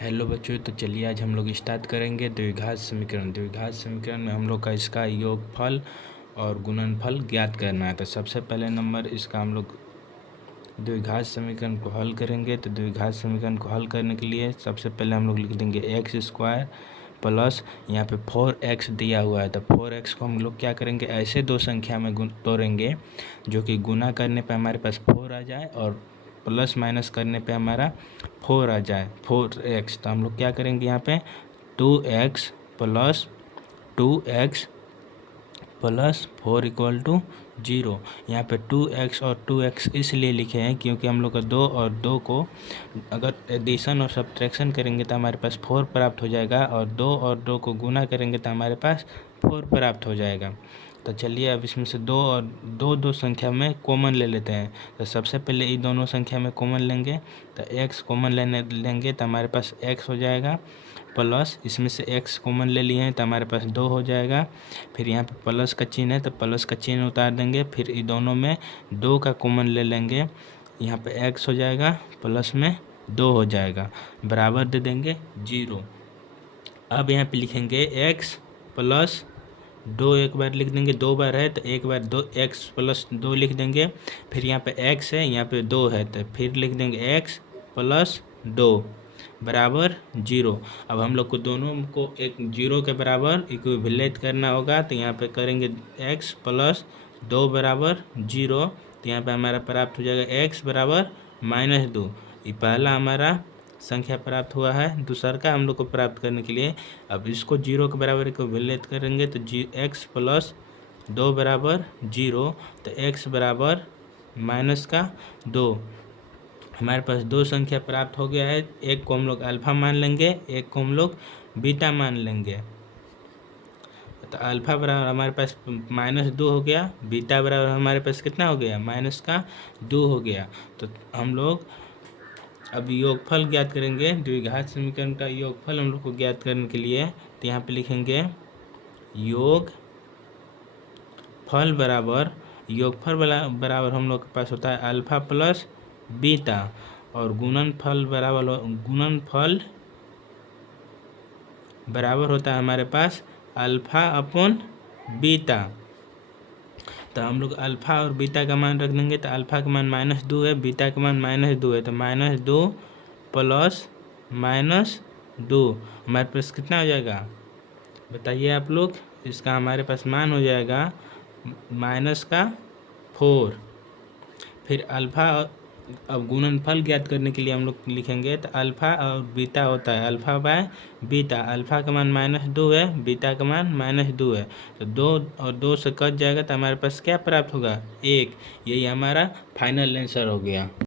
Hello बच्चों, तो चलिए आज हम लोग स्टार्ट करेंगे द्विघात समीकरण। द्विघात समीकरण में हम लोग का इसका योगफल और गुणनफल ज्ञात करना है। तो सबसे पहले नंबर इसका हम लोग द्विघात समीकरण को हल करेंगे। तो द्विघात समीकरण को हल करने के लिए सबसे पहले हम लोग लिख देंगे एक्स स्क्वायर प्लस यहाँ पे 4x दिया हुआ है। तो 4x को हम लोग क्या करेंगे, ऐसे दो संख्या में तोड़ेंगे जो कि गुना करने पे हमारे पास 4 आ जाए और प्लस माइनस करने पे हमारा 4 आ जाए 4x। तो हम लोग क्या करेंगे, यहाँ पे 2x plus 2x plus 4 equal to 0। यहाँ पे 2x और 2x इसलिए लिखे हैं क्योंकि हम लोग का 2 और 2 को अगर एडिशन और सब्ट्रैक्शन करेंगे तो हमारे पास 4 प्राप्त हो जाएगा, और 2 और 2 को गुना करेंगे तो हमारे पास 4 प्राप्त हो जाएगा। तो चलिए अब इसमें से दो संख्या में कॉमन ले लेते हैं। तो सबसे पहले ये दोनों संख्या में कॉमन लेंगे। तो x कॉमन लेंगे तो हमारे पास x हो जाएगा, प्लस इसमें से x कॉमन ले लिए हैं तो हमारे पास 2 हो जाएगा। फिर यहाँ पे प्लस का चिन्ह है तो प्लस का चिन्ह उतार देंगे। फिर ये दोनों में 2 का कॉमन ले लेंगे, यहाँ पे x हो जाएगा प्लस में 2 हो जाएगा, बराबर दे देंगे 0। अब यहाँ पे लिखेंगे x प्लस 2, एक बार लिख देंगे, 2 बार है तो एक बार 2x प्लस 2 लिख देंगे। फिर यहाँ पे x है, यहाँ पे 2 है तो फिर लिख देंगे x प्लस 2 बराबर 0। अब हम लोग को दोनों को एक 0 के बराबर इक्विवेलेंट करना होगा। तो यहाँ पे करेंगे x प्लस 2 बराबर 0। तो यहाँ पे हमारा प्राप्त हो जाएगा x बराबर -2। ये पहला हमारा संख्या प्राप्त हुआ है। दूसरा का हम लोग को प्राप्त करने के लिए अब इसको 0 के बराबर को विलेट करेंगे तो x प्लस 2 बराबर 0। तो x बराबर -2। हमारे पास दो संख्या प्राप्त हो गया है। एक को हम लोग अल्फ़ा मान लेंगे, एक को हम लोग बीटा मान लेंगे। तो अल्फ़ा बराबर हमारे पास -2 हो गया, बीटा बराबर हमारे पास कितना हो गया, -2 हो गया। तो हम लोग अब योगफल ज्ञात करेंगे। द्विघात समीकरण का योगफल हम लोग को ज्ञात करने के लिए तो यहाँ पे लिखेंगे योगफल बराबर बराबर हम लोग के पास होता है अल्फ़ा प्लस बीटा, और गुणनफल बराबर होता है हमारे पास अल्फ़ा अपॉन बीटा। तो हम लोग अल्फ़ा और बीटा का मान रख देंगे। तो अल्फ़ा का मान -2 है, बीटा का मान -2 है। तो -2 प्लस -2 हमारे पास कितना हो जाएगा, बताइए आप लोग। इसका हमारे पास मान हो जाएगा -4। फिर अल्फ़ा, अब गुणनफल ज्ञात करने के लिए हम लोग लिखेंगे तो अल्फ़ा और बीटा होता है अल्फ़ा बाय बीटा। अल्फ़ा का मान -2 है, बीटा का मान -2 है। तो 2 और 2 से कट जाएगा तो हमारे पास क्या प्राप्त होगा, 1। यही हमारा फाइनल आंसर हो गया।